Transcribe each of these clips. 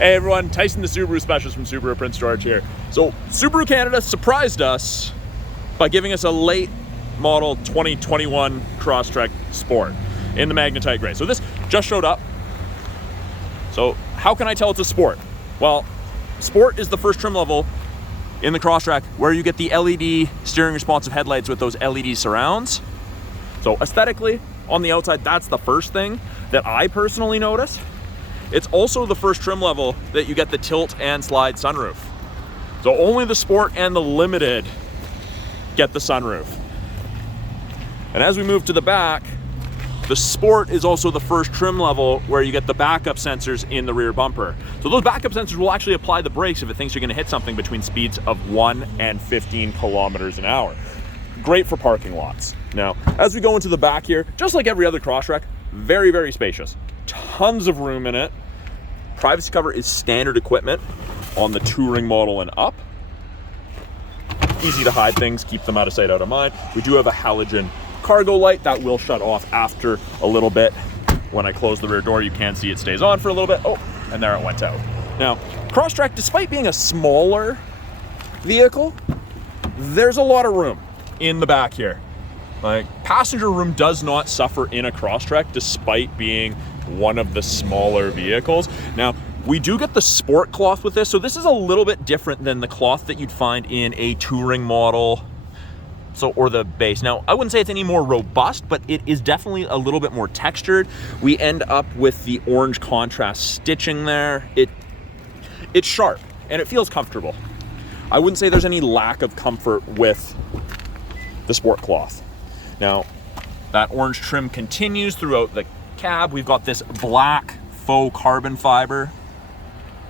Hey everyone, Tyson the Subaru specialist from Subaru Print Storage here. So Subaru Canada surprised us by giving us a late model 2021 Crosstrek Sport in the magnetite gray. So this just showed up. So how can I tell it's a Sport? Well, Sport is the first trim level in the Crosstrek where you get the LED steering responsive headlights with those LED surrounds. So aesthetically, on the outside, that's the first thing that I personally notice. It's also the first trim level that you get the tilt and slide sunroof. So only the Sport and the Limited get the sunroof. And as we move to the back, the Sport is also the first trim level where you get the backup sensors in the rear bumper. So those backup sensors will actually apply the brakes if it thinks you're gonna hit something between speeds of 1 and 15 kilometers an hour. Great for parking lots. Now, as we go into the back here, just like every other Crosstrek, very, very spacious. Tons of room in it. Privacy cover is standard equipment on the touring model and up. Easy to hide things, keep them out of sight, out of mind. We do have a halogen cargo light that will shut off after a little bit. When I close the rear door, you can see it stays on for a little bit. Oh, and there it went out. Now, Crosstrek, despite being a smaller vehicle, there's a lot of room in the back here. Like, passenger room does not suffer in a Crosstrek despite being one of the smaller vehicles. Now, we do get the Sport cloth with this, so this is a little bit different than the cloth that you'd find in a touring model, or the base. Now, I wouldn't say it's any more robust, but it is definitely a little bit more textured. We end up with the orange contrast stitching there. It's sharp and it feels comfortable. I wouldn't say there's any lack of comfort with the Sport cloth. Now, that orange trim continues throughout the cab. We've got this black faux carbon fiber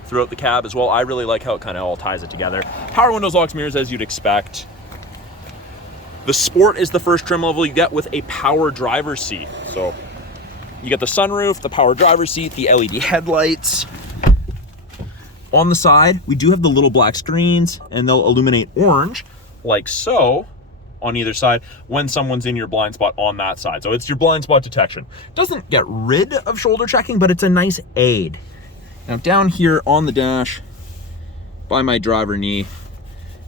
throughout the cab as well. I really like how it kind of all ties it together. Power windows, locks, mirrors, as you'd expect. The Sport is the first trim level you get with a power driver's seat. So you get the sunroof, the power driver's seat, the LED headlights. On the side, we do have the little black screens, and they'll illuminate orange, like so, on either side when someone's in your blind spot on that side. So it's your blind spot detection. Doesn't get rid of shoulder checking, but it's a nice aid. Now down here on the dash, by my driver knee,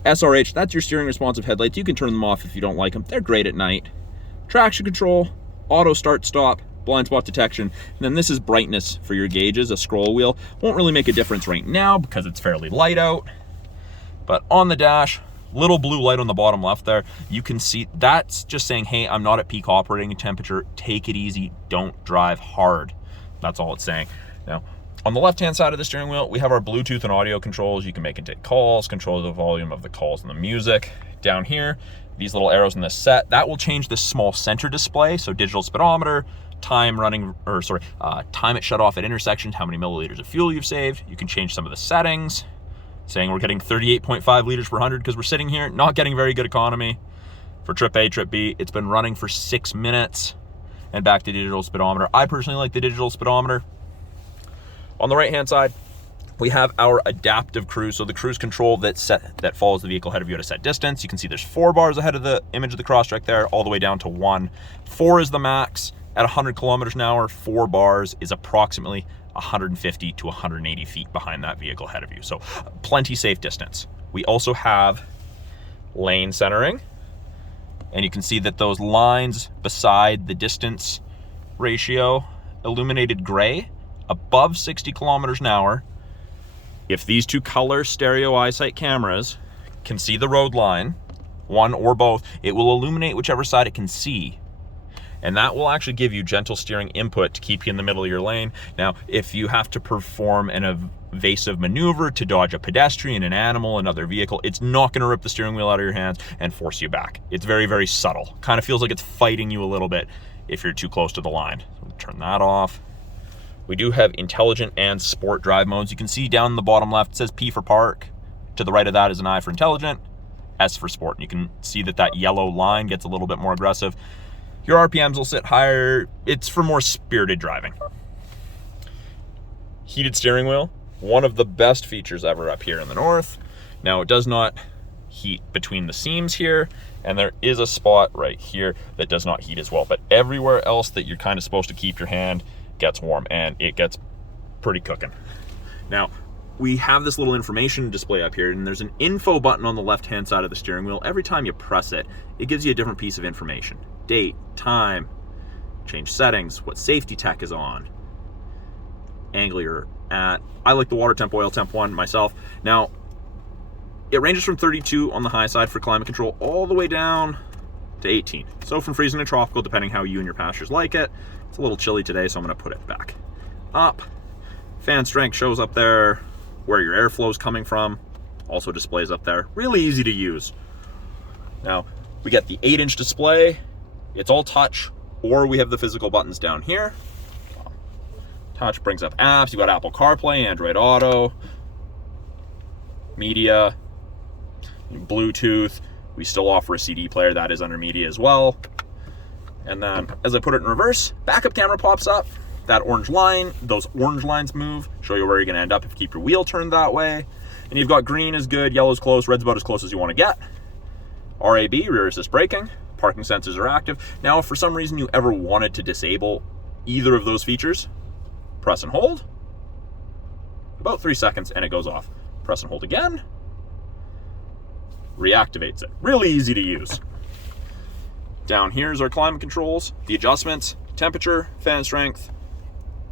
SRH, that's your steering responsive headlights. You can turn them off if you don't like them. They're great at night. Traction control, auto start stop, blind spot detection, and then this is brightness for your gauges, a scroll wheel. Won't really make a difference right now because it's fairly light out, but on the dash, little blue light on the bottom left there, you can see that's just saying, hey, I'm not at peak operating temperature, take it easy, don't drive hard. That's all it's saying. Now, on the left-hand side of the steering wheel, we have our Bluetooth and audio controls. You can make and take calls, control the volume of the calls and the music. Down here, these little arrows in this set, that will change this small center display. So digital speedometer, time it shut off at intersections, how many milliliters of fuel you've saved. You can change some of the settings, saying we're getting 38.5 liters per 100 because we're sitting here, not getting very good economy. For trip A, trip B, it's been running for 6 minutes. And back to digital speedometer. I personally like the digital speedometer. On the right-hand side, we have our adaptive cruise. So the cruise control that follows the vehicle ahead of you at a set distance. You can see there's 4 bars ahead of the image of the Crosstrek there, all the way down to 1. 4 is the max. At 100 kilometers an hour, 4 bars is approximately 150 to 180 feet behind that vehicle ahead of you. So plenty safe distance. We also have lane centering, and you can see that those lines beside the distance ratio, illuminated gray, above 60 kilometers an hour. If these 2 color stereo eyesight cameras can see the road line, one or both, it will illuminate whichever side it can see. And that will actually give you gentle steering input to keep you in the middle of your lane. Now, if you have to perform an evasive maneuver to dodge a pedestrian, an animal, another vehicle, it's not gonna rip the steering wheel out of your hands and force you back. It's very, very subtle. Kind of feels like it's fighting you a little bit if you're too close to the line. So turn that off. We do have intelligent and sport drive modes. You can see down the bottom left, it says P for park. To the right of that is an I for intelligent, S for sport. And you can see that yellow line gets a little bit more aggressive. Your RPMs will sit higher. It's for more spirited driving. Heated steering wheel, one of the best features ever up here in the north. Now, it does not heat between the seams here, and there is a spot right here that does not heat as well, but everywhere else that you're kind of supposed to keep your hand gets warm, and it gets pretty cooking. Now, we have this little information display up here, and there's an info button on the left-hand side of the steering wheel. Every time you press it, it gives you a different piece of information. Date, time, change settings, what safety tech is on, angle you're at. I like the water temp, oil temp one myself. Now, it ranges from 32 on the high side for climate control all the way down to 18. So from freezing to tropical, depending how you and your passengers like it. It's a little chilly today, so I'm gonna put it back up. Fan strength shows up there, where your airflow is coming from, also displays up there. Really easy to use. Now, we get the 8-inch display. It's all touch, or we have the physical buttons down here. Touch brings up apps. You got Apple CarPlay, Android Auto, media, Bluetooth. We still offer a CD player that is under media as well. And then as I put it in reverse, backup camera pops up. That orange line, those orange lines move, show you where you're gonna end up if you keep your wheel turned that way. And you've got green is good, yellow's close, red's about as close as you wanna get. RAB, rear assist braking, parking sensors are active. Now, if for some reason you ever wanted to disable either of those features, press and hold, about 3 seconds and it goes off. Press and hold again, reactivates it. Really easy to use. Down here's our climate controls, the adjustments, temperature, fan strength,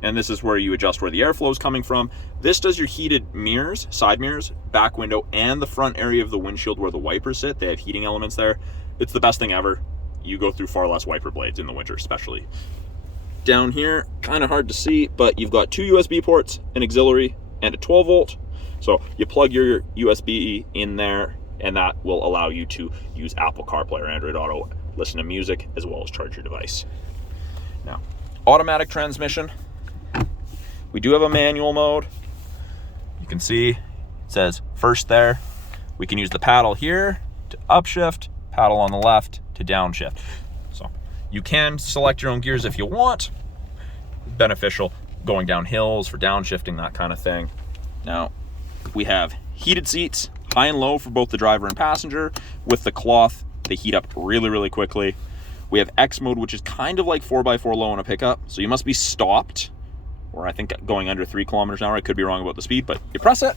and this is where you adjust where the airflow is coming from. This does your heated mirrors, side mirrors, back window, and the front area of the windshield where the wipers sit. They have heating elements there. It's the best thing ever. You go through far less wiper blades in the winter, especially. Down here, kind of hard to see, but you've got 2 USB ports, an auxiliary, and a 12 volt. So you plug your USB in there, and that will allow you to use Apple CarPlay or Android Auto, listen to music, as well as charge your device. Now, automatic transmission. We do have a manual mode. You can see it says first there. We can use the paddle here to upshift, paddle on the left to downshift. So you can select your own gears if you want. Beneficial going down hills for downshifting, that kind of thing. Now, we have heated seats, high and low for both the driver and passenger. With the cloth, they heat up really, really quickly. We have X mode, which is kind of like 4x4 low on a pickup. So you must be stopped, or I think going under 3 kilometers an hour. I could be wrong about the speed, but you press it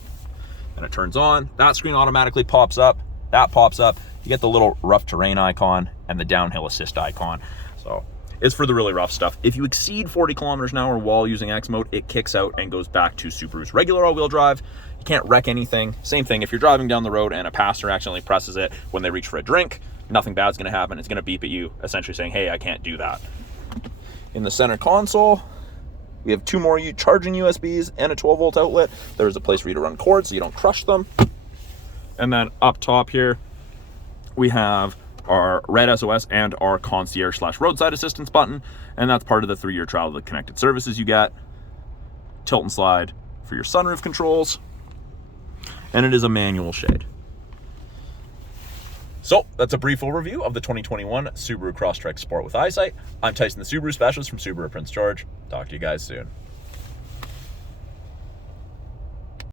and it turns on. That screen automatically pops up. That pops up. You get the little rough terrain icon and the downhill assist icon. So it's for the really rough stuff. If you exceed 40 kilometers an hour while using X mode, it kicks out and goes back to Subaru's regular all-wheel drive. You can't wreck anything. Same thing, if you're driving down the road and a passenger accidentally presses it when they reach for a drink, nothing bad's gonna happen. It's gonna beep at you, essentially saying, hey, I can't do that. In the center console, we have 2 more charging USBs and a 12 volt outlet. There's a place for you to run cords so you don't crush them. And then up top here, we have our red SOS and our concierge/roadside assistance button. And that's part of the 3-year trial of the connected services you get. Tilt and slide for your sunroof controls. And it is a manual shade. So that's a brief overview of the 2021 Subaru Crosstrek Sport with Eyesight. I'm Tyson, the Subaru specialist from Subaru Prince George. Talk to you guys soon.